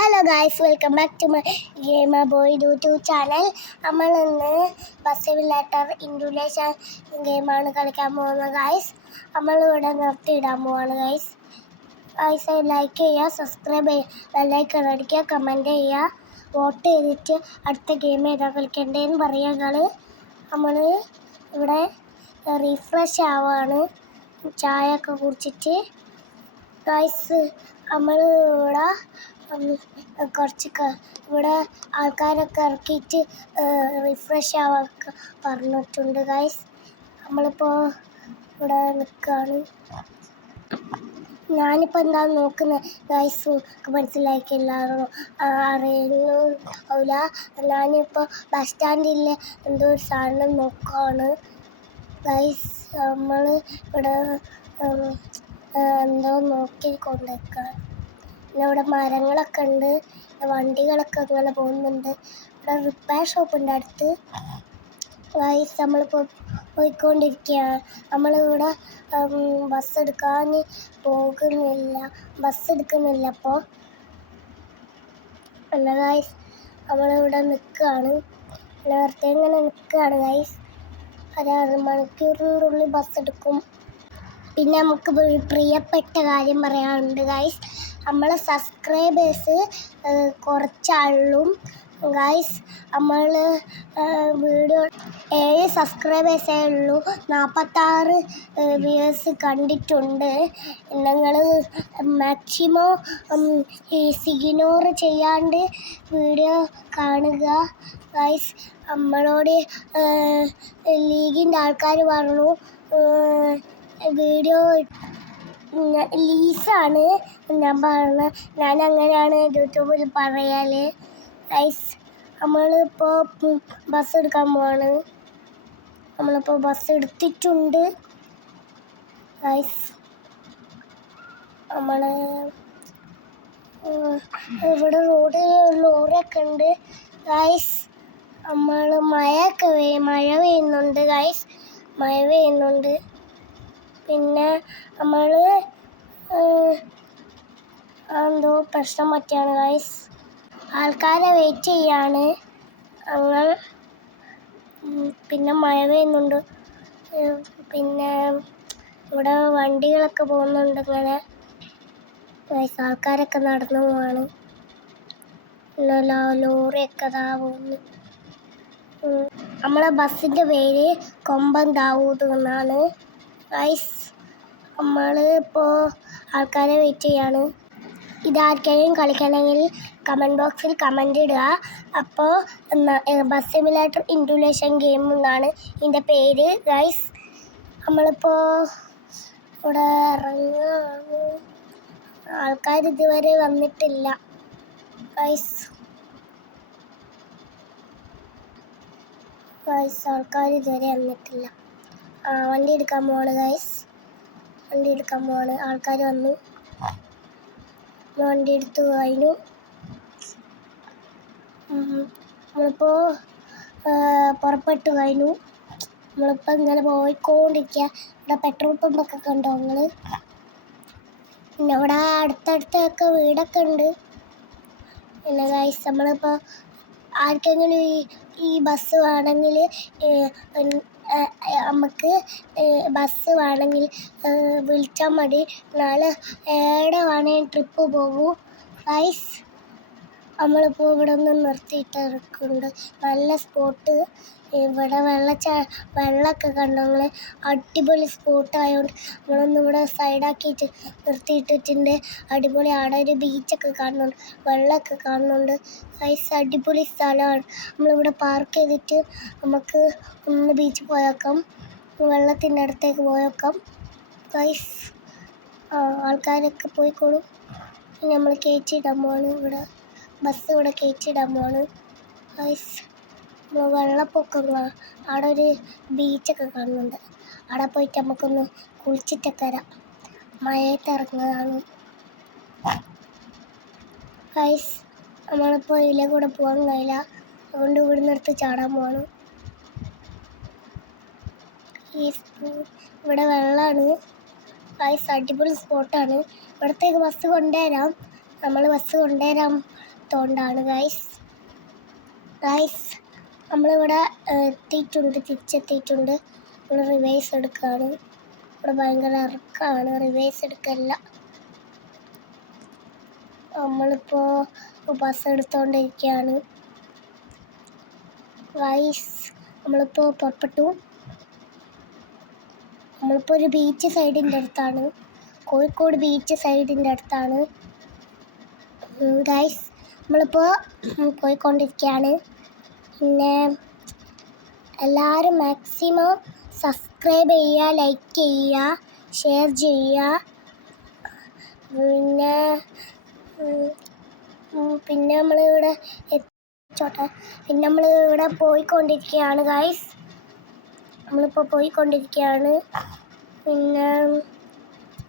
Hello guys, welcome back to my gamer boy YouTube channel. നമ്മൾ ഇന്ന് bus simulator ഇൻഡുലേഷൻ ഗെയിമാണ് കളിക്കാൻ പോകുന്നത് ഗായ്സ്. നമ്മളിവിടെ നിർത്തിയിടാൻ പോവാണ് ഗായ്സ്. ലൈക്ക് ചെയ്യുക, സബ്സ്ക്രൈബ് ചെയ്യുക, ബെല്ലൈക്കൺ അടിക്കുക, കമൻറ്റ് ചെയ്യുക, വോട്ട് ചെയ്തിട്ട് അടുത്ത ഗെയിം ഏതാ കളിക്കേണ്ടതെന്ന് പറയുക. നമ്മൾ ഇവിടെ റിഫ്രഷ് ആവുകയാണ് ചായ ഒക്കെ കുടിച്ചിട്ട് ഗായ്സ്. നമ്മൾ കുറച്ച് ഇവിടെ ആൾക്കാരൊക്കെ ഇറക്കിയിട്ട് റിഫ്രഷ് ആവാൻ പറഞ്ഞിട്ടുണ്ട് ഗായ്സ്. നമ്മളിപ്പോൾ ഇവിടെ നിൽക്കുകയാണ്. ഞാനിപ്പോൾ എന്താ നോക്കുന്നത് ഗായ്സ്, മനസ്സിലാക്കില്ല, അറിയില്ല. ഞാനിപ്പോൾ ബസ് സ്റ്റാൻഡിൽ എന്തോ ഒരു സാധനം നോക്കുകയാണ് ഗായ്സ്. നമ്മൾ ഇവിടെ എന്തോ നോക്കിക്കൊണ്ടിരിക്കുകയാണ്. പിന്നെ ഇവിടെ മരങ്ങളൊക്കെ ഉണ്ട്, വണ്ടികളൊക്കെ അങ്ങനെ പോകുന്നുണ്ട്. ഇവിടെ റിപ്പയർ ഷോപ്പിൻ്റെ അടുത്ത് ഗായ്സ് നമ്മളിപ്പോൾ പോയിക്കൊണ്ടിരിക്കുകയാണ്. നമ്മളിവിടെ ബസ് എടുക്കുന്നില്ല അപ്പോൾ അല്ല ഗായ്സ്. നമ്മളിവിടെ നിൽക്കുകയാണ്, നേരത്തെ ഇങ്ങനെ നിൽക്കുകയാണ് ഗായ്സ്. ഒരു മണിക്കൂറിൻ്റെ ഉള്ളിൽ ബസ് എടുക്കും. പിന്നെ നമുക്ക് പ്രിയപ്പെട്ട കാര്യം പറയാനുണ്ട് ഗായ്സ്. നമ്മളെ സബ്സ്ക്രൈബേഴ്സ് കുറച്ചാളും ഗായ്സ്. നമ്മൾ വീഡിയോ 7 സബ്സ്ക്രൈബേഴ്സേ ഉള്ളൂ, 46 വ്യൂവേഴ്സ് കണ്ടിട്ടുണ്ട്. നിങ്ങൾ മാക്സിമം ഇഗ്നോർ ചെയ്യാണ്ട് വീഡിയോ കാണുക ഗായ്സ്. നമ്മളോട് ലീഗിൻ്റെ ആൾക്കാർ പറഞ്ഞു വീഡിയോ ലീസാണ് ഞാൻ പറഞ്ഞത്. ഞാൻ അങ്ങനെയാണ് യൂട്യൂബിൽ പറയാൽ ഗൈസ്. നമ്മളിപ്പോൾ ബസ് എടുക്കാൻ പോവാണ്. നമ്മളിപ്പോൾ ബസ് എടുത്തിട്ടുണ്ട് ഗൈസ്. നമ്മൾ ഇവിടെ റോഡിൽ ലോറിയൊക്കെ ഉണ്ട് ഗൈസ്. നമ്മൾ മഴ പെയ്യുന്നുണ്ട് ഗൈസ്, മഴ പെയ്യുന്നുണ്ട്. പിന്നെ നമ്മൾ എന്തോ പ്രശ്നം പറ്റിയാണ് ഗൈസ്, ആൾക്കാരെ വെയിറ്റ് ചെയ്യാണ് ഞങ്ങൾ. പിന്നെ മഴ പെയ്യുന്നുണ്ട്. പിന്നെ ഇവിടെ വണ്ടികളൊക്കെ പോകുന്നുണ്ട് ഇങ്ങനെ ഗൈസ്. ആൾക്കാരൊക്കെ നടന്നു പോവാണ്. പിന്നെ ലോറിയൊക്കെ ഇതാ പോകുന്നു. നമ്മളെ ബസ്സിൻ്റെ പേര് കൊമ്പൻ ദാവൂദ് എന്നാണ് ഗൈസ്. നമ്മളിപ്പോൾ ആൾക്കാരെ വെയിറ്റ് ചെയ്യാണ്. ഇതാർക്കെങ്കിലും കളിക്കണമെങ്കിൽ കമൻറ്റ് ബോക്സിൽ കമൻറ്റ് ഇടുക. അപ്പോൾ ബസ് സിമുലേറ്റർ ഇൻഡുലേഷൻ ഗെയിം എന്നാണ് ഇതിൻ്റെ പേര് ഗൈസ്. നമ്മളിപ്പോൾ ഇവിടെ ഇറങ്ങുകയാണ്. ആൾക്കാർ ഇതുവരെ വന്നിട്ടില്ല ഗൈസ്. ആൾക്കാർ ഇതുവരെ വന്നിട്ടില്ല. വണ്ടി എടുക്കാൻ പോവാണ് ഗൈസ്, വണ്ടി എടുക്കാൻ പോവാണ്. ആൾക്കാർ വന്നു, വണ്ടി എടുത്തു കഴിഞ്ഞു. നമ്മളിപ്പോൾ പുറപ്പെട്ടു കഴിഞ്ഞു. നമ്മളിപ്പോൾ ഇങ്ങനെ പോയിക്കൊണ്ടിരിക്കുക. ഇവിടെ പെട്രോൾ പമ്പൊക്കെ കണ്ടോ നിങ്ങൾ? പിന്നെ ഇവിടെ അടുത്തടുത്തൊക്കെ വീടൊക്കെ ഉണ്ട്. പിന്നെ ഗൈസ് നമ്മളിപ്പോൾ ആർക്കെങ്കിലും ഈ ബസ് വേണമെങ്കിൽ നമുക്ക് ബസ് വേണമെങ്കിൽ വിളിച്ചാൽ മതി. നാളെ എവിടെ വേണമെങ്കിൽ ട്രിപ്പ് പോകും ഗൈസ്. നമ്മളിപ്പോൾ ഇവിടെ ഒന്ന് നിർത്തിയിട്ടിരിക്കുന്നുണ്ട്, നല്ല സ്പോട്ട്. ഇവിടെ വെള്ളമൊക്കെ കണ്ടോ നിങ്ങൾ? അടിപൊളി സ്പോട്ടായതുകൊണ്ട് നമ്മളൊന്നിവിടെ സൈഡാക്കിയിട്ട് നിർത്തിയിട്ടിട്ടുണ്ട്. അടിപൊളി. അവിടെ ഒരു ബീച്ചൊക്കെ കാണുന്നുണ്ട്, വെള്ളമൊക്കെ കാണുന്നുണ്ട് ഗൈസ്. അടിപൊളി സ്ഥലമാണ്. നമ്മളിവിടെ പാർക്ക് ചെയ്തിട്ട് നമുക്ക് ഒന്ന് ബീച്ചിൽ പോയേക്കാം, വെള്ളത്തിൻ്റെ അടുത്തേക്ക് പോയേക്കാം ഗൈസ്. ആൾക്കാരൊക്കെ പോയിക്കോളും. പിന്നെ നമ്മൾ കയറ്റിയിടാൻ പോവാണ്. ഇവിടെ ബസ് ഇവിടെ കയറ്റിയിടാൻ പോവാണ് ഗൈസ്. വെള്ളപ്പൊക്കം അവിടെ ഒരു ബീച്ചൊക്കെ കാണുന്നുണ്ട്. അവിടെ പോയിട്ട് നമുക്കൊന്ന് കുളിച്ചിട്ടൊക്കെ വരാം. മഴയത്ത് ഇറങ്ങുന്നതാണ് ഗൈസ്. നമ്മളിപ്പോൾ ഇതിലെ കൂടെ പോകാൻ കഴിയില്ല, അതുകൊണ്ട് ഇവിടെ നിർത്തി ചാടാൻ പോവാണ്. ഇവിടെ വെള്ളമാണ് ഗൈസ്, അടിപൊളി സ്പോട്ടാണ്. ഇവിടത്തേക്ക് ബസ് കൊണ്ടുവരാം, നമ്മൾ ബസ് കൊണ്ടുവരാം എടുത്തോണ്ടാണ് ഗൈസ്. നമ്മളിവിടെ എത്തിയിട്ടുണ്ട്, തിരിച്ചെത്തിയിട്ടുണ്ട്. നമ്മൾ റിവേഴ്സ് എടുക്കുകയാണ്. ഇവിടെ ഭയങ്കര ഇറക്കമാണ്, റിവേഴ്സ് എടുക്കല്ല. നമ്മളിപ്പോൾ ബസ് എടുത്തുകൊണ്ടിരിക്കുകയാണ് ഗൈസ്. നമ്മളിപ്പോൾ പുറപ്പെട്ടു. നമ്മളിപ്പോൾ ഒരു ബീച്ച് സൈഡിൻ്റെ അടുത്താണ്, കോഴിക്കോട് ബീച്ച് സൈഡിൻ്റെ അടുത്താണ് ഗൈസ്. നമ്മളിപ്പോൾ പോയിക്കൊണ്ടിരിക്കുകയാണ്. പിന്നെ എല്ലാവരും മാക്സിമം സബ്സ്ക്രൈബ് ചെയ്യുക, ലൈക്ക് ചെയ്യുക, ഷെയർ ചെയ്യുക. പിന്നെ നമ്മളിവിടെ പിന്നെ നമ്മളിവിടെ പോയിക്കൊണ്ടിരിക്കുകയാണ് ഗൈസ്. നമ്മളിപ്പോൾ പോയിക്കൊണ്ടിരിക്കുകയാണ്. പിന്നെ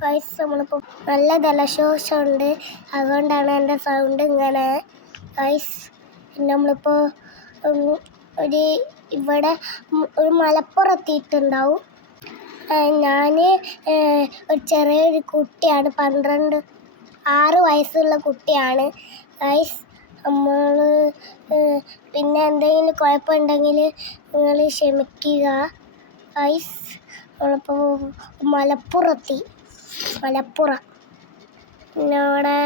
ഗൈസ് നമ്മളിപ്പോൾ നല്ല ജലദോഷമുണ്ട്, അതുകൊണ്ടാണ് എൻ്റെ സൗണ്ട് ഇങ്ങനെ ഗൈസ്. പിന്നെ നമ്മളിപ്പോൾ ഇവിടെ ഒരു മലപ്പുറത്തെത്തിയിട്ടുണ്ടാവും. ഞാൻ ഒരു ചെറിയൊരു കുട്ടിയാണ്, 6 വയസ്സുള്ള കുട്ടിയാണ് ഗൈസ്. നമ്മൾ പിന്നെ എന്തെങ്കിലും കുഴപ്പമുണ്ടെങ്കിൽ നിങ്ങൾ ക്ഷമിക്കുക ഗൈസ്. നമ്മളിപ്പോൾ മലപ്പുറം പിന്നെ അവിടെ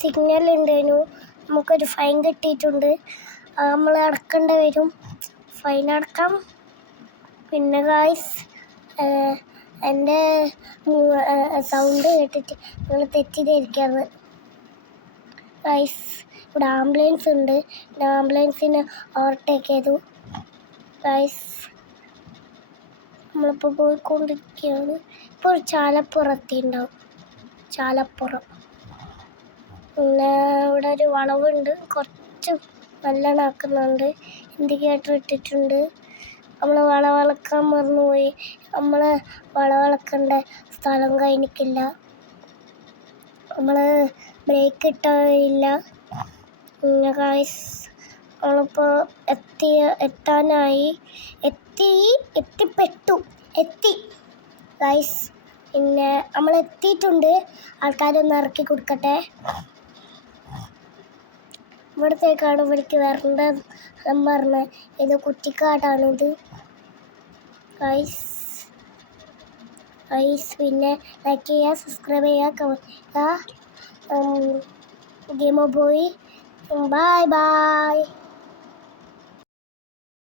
സിഗ്നൽ ഉണ്ടേനു, നമുക്കൊരു ഫൈൻ കിട്ടിയിട്ടുണ്ട്. അത് നമ്മൾ അടക്കേണ്ടി വരും, ഫൈൻ അടക്കാം. പിന്നെ ഗൈസ് എൻ്റെ സൗണ്ട് കേട്ടിട്ട് നിങ്ങൾ തെറ്റിദ്ധരിക്കരുത് ഗൈസ്. ഇവിടെ ആംബുലൻസ് ഉണ്ട്, ആംബുലൻസിനെ ഓവർടേക്ക് ചെയ്തു ഗൈസ്. നമ്മളിപ്പോൾ പോയിക്കൊണ്ടിരിക്കുകയാണ്. ഇപ്പോൾ ഒരു ചാലപ്പുറം. പിന്നെ ഇവിടെ ഒരു വളവുണ്ട്, കുറച്ച് നല്ലോണം ആക്കുന്നുണ്ട്, ഇൻഡിക്കേറ്റർ ഇട്ടിട്ടുണ്ട്. നമ്മൾ വളവളക്കാൻ മറന്നുപോയി, നമ്മൾ വളവളക്കേണ്ട സ്ഥലം കഴിഞ്ഞിട്ടില്ല, നമ്മൾ ബ്രേക്ക് ഇട്ടില്ല ഗൈസ്. നമ്മളിപ്പോൾ എത്തി ഗൈസ്. പിന്നെ നമ്മൾ എത്തിയിട്ടുണ്ട്. ആൾക്കാരൊന്ന് ഇറക്കി കൊടുക്കട്ടെ. ഇവിടത്തേക്കാണ് ഇവിടേക്ക് വരേണ്ടത് പറഞ്ഞത്. ഇത് കുറ്റിക്കാടാണിത് ഗൈസ്. പിന്നെ ലൈക്ക് ചെയ്യുക, സബ്സ്ക്രൈബ് ചെയ്യുക, കമൻറ്റ് ചെയ്യുക. ഗെയിമോ ബോയ്, ബൈ.